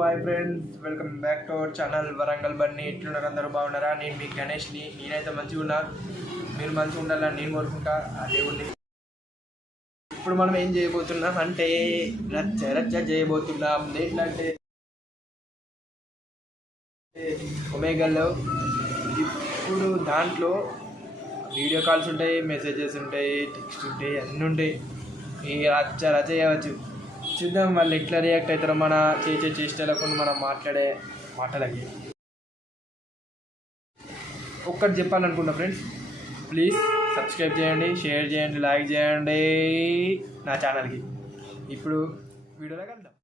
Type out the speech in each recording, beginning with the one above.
Hi friends, welcome back to our channel Warangal Bunny. ఎట్లున్నారు? అందరూ బాగున్నారా? నేను మీ గణేష్ని. నేనైతే మంచిగా ఉన్నా, మీరు మంచిగా ఉండాలని నేను కోరుకుంటా. అదే ఉంది. ఇప్పుడు మనం ఏం చేయబోతున్నాం అంటే రచ్చ చేయబోతున్నాం. ఏంటంటే ఒమేగాలో ఇప్పుడు దాంట్లో వీడియో కాల్స్ ఉంటాయి, మెసేజెస్ ఉంటాయి, టెక్స్ట్ ఉంటాయి, అన్నీ ఉంటాయి. ఈ రచ్చ చేయవచ్చు. చూద్దాం వాళ్ళు ఎట్లా రియాక్ట్ అవుతారో మన చేష్టలకు, మనం మాట్లాడే మాటలకి. ఒక్కటి చెప్పాలనుకుంటా ఫ్రెండ్స్, ప్లీజ్ సబ్స్క్రైబ్ చేయండి, షేర్ చేయండి, లైక్ చేయండి నా ఛానల్కి. ఇప్పుడు వీడియోలో కలుద్దాం.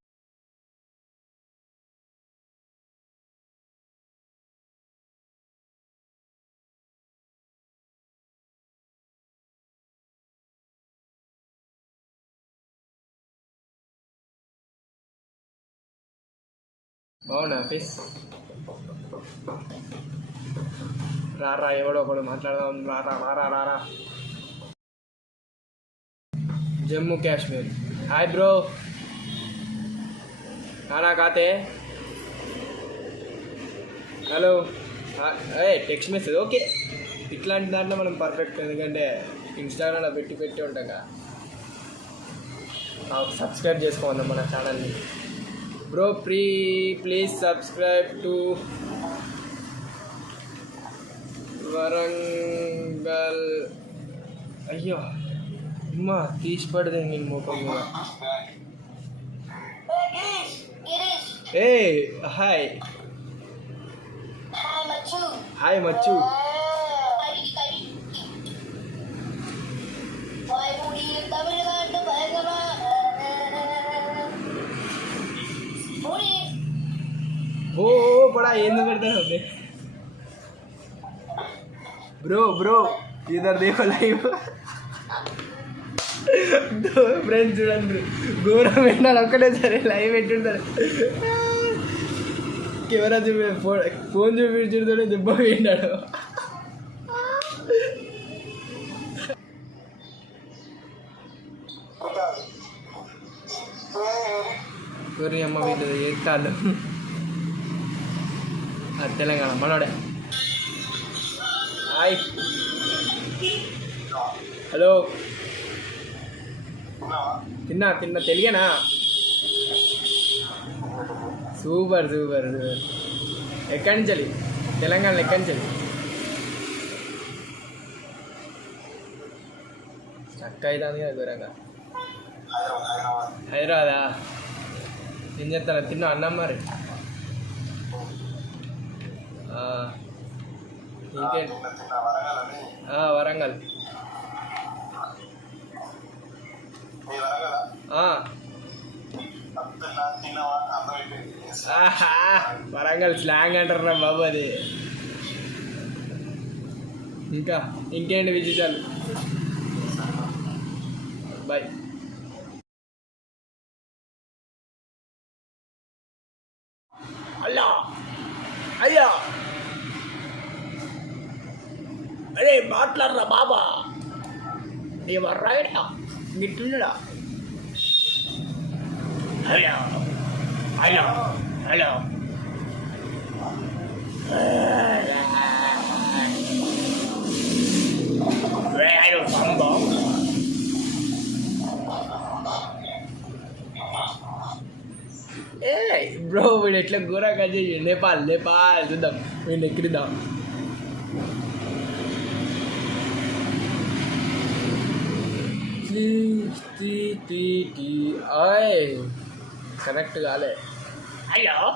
బాగున్నా ఫేస్? రారా, ఎవడో ఒకడు మాట్లాడదాం. రారా. జమ్మూ కాశ్మీర్. హాయ్ బ్రో, खाना खाते? హలో. Text message okay. ఇట్లాంటి దాంట్లో మనం పర్ఫెక్ట్, ఎందుకంటే ఇన్స్టాగ్రామ్లో పెట్టి ఉంటాం కదా. సబ్స్క్రైబ్ చేసుకోండి మన ఛానల్ని bro. Please subscribe to Warangal. అయ్యో అమ్మా, తీసి పడదే నేను ముఖం మీద. ఏ హాయ్ మచ్చు. ఓ పడా ఏందో పెడతాను బ్రో ఇద్దరు దేవో లైవ్. ఫ్రెండ్స్ చూడండి, ఘోరం పెట్టినాడు ఒక్కటే సరే లైవ్ పెట్టుంటారు. కెమెరా ఫోన్ చూపించుడుతోనే దెబ్బ పెట్టాడు. గొర్రె అమ్మ వీళ్ళు ఏత్తాళ్ళు. అది తెలంగాణ మనోడే. Hi, hello. తిన్నా తెలియనా? సూపర్. ఎక్కడి నుంచి? తెలంగాణలో ఎక్కడి నుంచి? చక్క అవుతుంది కదా దూరంగా. హైదరాబాదా? ఏం చేస్తాను? తిన్నా అన్నం మరి. ఇంకేంటి? వరంగల్. వరంగల్ స్లాంగ్ అంటారా బాబు అది. ఇంకేంటి విశేషాలు? బాయ్. అయ్యా అరే మాట్లాడరా బాబా, ఎవర్రాయడా గిట్లున్నాడా? హలో బ్రో వీడు ఎట్లా ఘోరంగా చేసి నేపాల్ చూద్దాం, వీడిని ఎక్కిద్దాం. కనెక్ట్ కాలే. హలో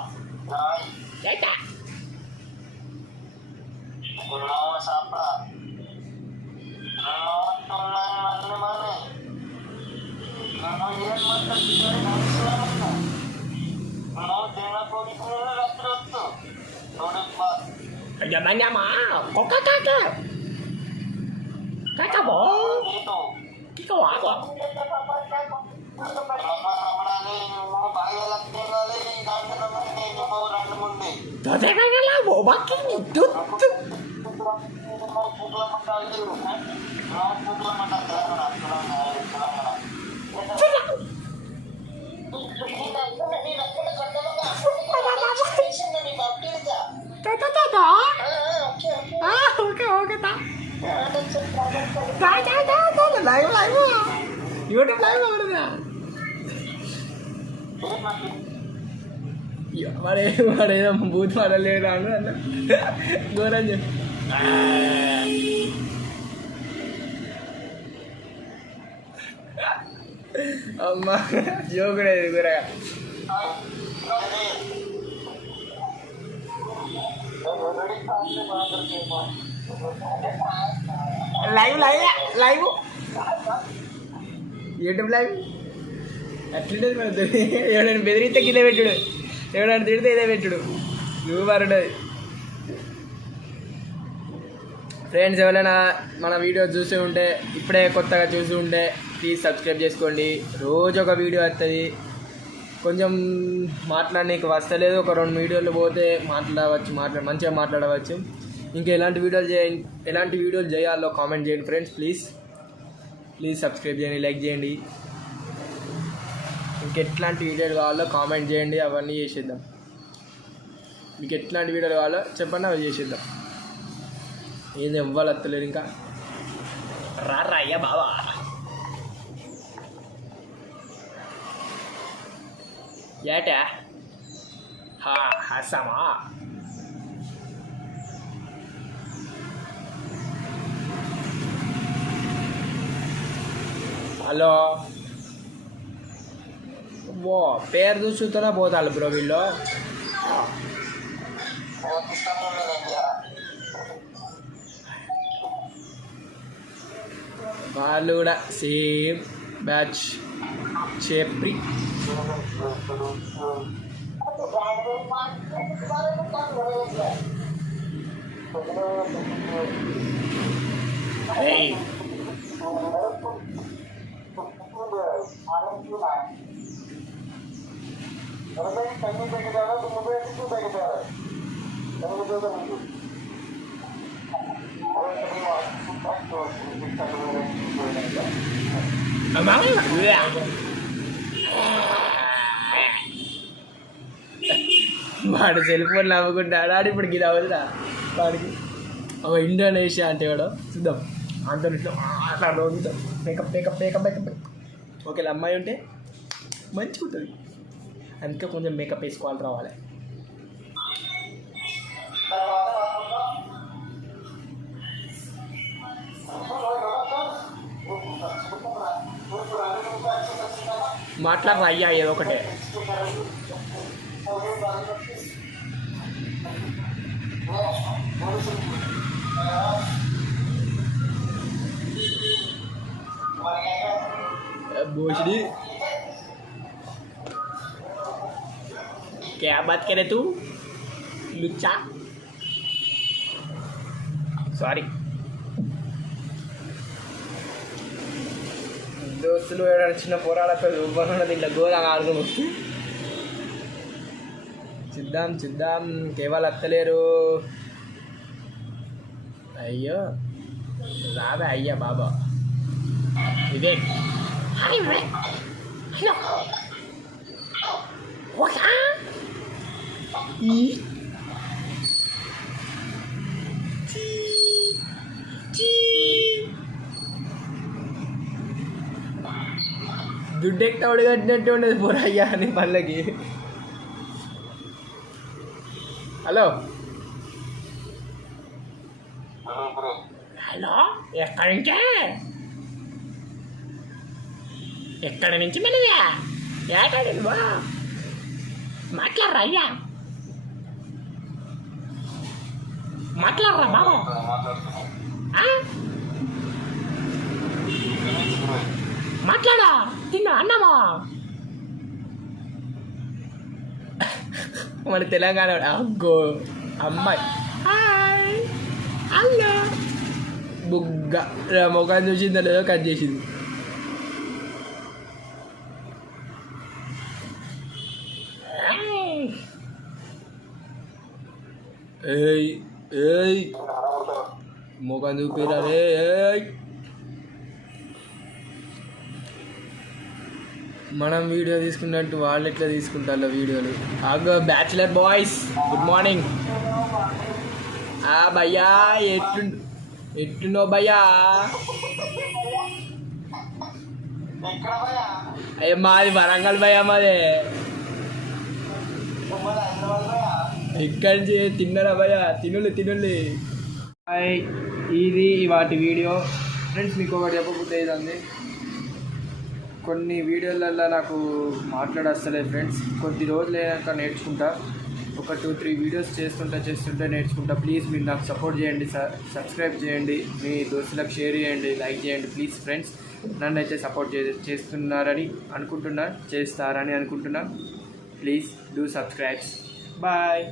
యూట్యూబ్ లైవ్ పడుతుందా వాడేదో బూత్ మాడలేదు అన్న ఘోరం చెప్పి అమ్మా జోకుడేది గురగా live live live YouTube live అట్లుండేది మన ఎవడైనా బెదిరిస్తే కింద పెట్టుడు ఎవడైనా తిడితే ఇదే పెట్టుడు సూపర్ ఉంటుంది ఫ్రెండ్స్. ఎవరైనా మన వీడియో చూసి ఉంటే ఇప్పుడే కొత్తగా చూసి ఉంటే ప్లీజ్ సబ్స్క్రైబ్ చేసుకోండి. రోజు ఒక వీడియో వస్తుంది. కొంచెం మాట్లాడడానికి వస్తలేదు, ఒక 2 వీడియోలు పోతే మంచిగా మాట్లాడవచ్చు. ఇంకా ఎలాంటి వీడియోలు చేయాలో కామెంట్ చేయండి ఫ్రెండ్స్. ప్లీజ్ సబ్స్క్రైబ్ చేయండి, లైక్ చేయండి. ఇంకెట్లాంటి వీడియోలు కావాలో కామెంట్ చేయండి, అవన్నీ చేసేద్దాం. మీకు ఎట్లాంటి వీడియోలు కావాలో చెప్పండి, అవి చేసేద్దాం. ఏది ఇవ్వాలి వస్తలేదు ఇంకా రాయ్యా బావా. ఏటా హసమా హలో ఓ పేరు చూస్తూనే పోతారు బ్రో వీళ్ళు. వాళ్ళు కూడా సేమ్ బ్యాచ్ చేప్రి. వాడు సెల్ ఫోన్ నవ్వుకుంటాడు. ఆడు ఇప్పుడు గిది అవ్వదురా వాడికి. ఒక ఇండోనేషియా అంటే వాడు చూద్దాం అంత అట్లా నవ్వుతాం. మేకప్ ఒకవేళ అమ్మాయి ఉంటే మంచిగా ఉంటుంది. అందుకే కొంచెం మేకప్ వేసుకోవాలి రావాలి. మాట్లాడరా అయ్యా ఏదో ఒకటే. भोसड़ी क्या बात करे तू लुच्चा సారీ దోస్తులు చిన్న పోరాడతో ఉన్నది ఇట్లా గోదాగా ఆడుకుని చూద్దాం కేవలం అత్తలేరు. అయ్యో రాబే అయ్యా బాబా ఇదే దుడ్డెక్తాడు కట్టినట్టు ఉండదు పోరయ్యా అని పళ్ళకి. హలో హలో ఎక్కడి నుంచి మనదా ఏటాడు బా మాట్లాడరా అయ్యా మాట్లాడరా బాబా మాట్లాడా తిన్నా అన్నమా మన తెలంగాణ అగ్గో అమ్మాయి హలో బుగ్గ మొఖాన్ని చూసిందో లేదో కట్ చేసింది. ఏయ్ ఏయ్ మొఖం చూపిరా రే. ఏయ్ మనం వీడియో తీసుకున్నట్టు వాళ్ళు ఎట్లా తీసుకుంటారు వీడియోలు. ఆగో బ్యాచులర్ బాయ్స్ గుడ్ మార్నింగ్. భయ్యా ఎట్లుండో భయ్యా అయ్యే మాది వరంగల్ భయ మాదే. ఇక్కడి నుంచి తిన్నరా భయ, తినుల్లి. ఇది వాటి వీడియో ఫ్రెండ్స్. మీకు ఒకటి చెప్పబుద్ధి అవుతుంది, కొన్ని వీడియోలల్లో నాకు మాట్లాడస్తలేదు ఫ్రెండ్స్. కొద్ది రోజులు అయ్యాక నేర్చుకుంటా. ఒక 2-3 వీడియోస్ చేస్తుంటే నేర్చుకుంటా. ప్లీజ్ మీరు నాకు సపోర్ట్ చేయండి, సబ్స్క్రైబ్ చేయండి, మీ దోస్తులకు షేర్ చేయండి, లైక్ చేయండి ప్లీజ్ ఫ్రెండ్స్. నన్ను అయితే సపోర్ట్ చేస్తారని అనుకుంటున్నా. Please do subscribes. బాయ్.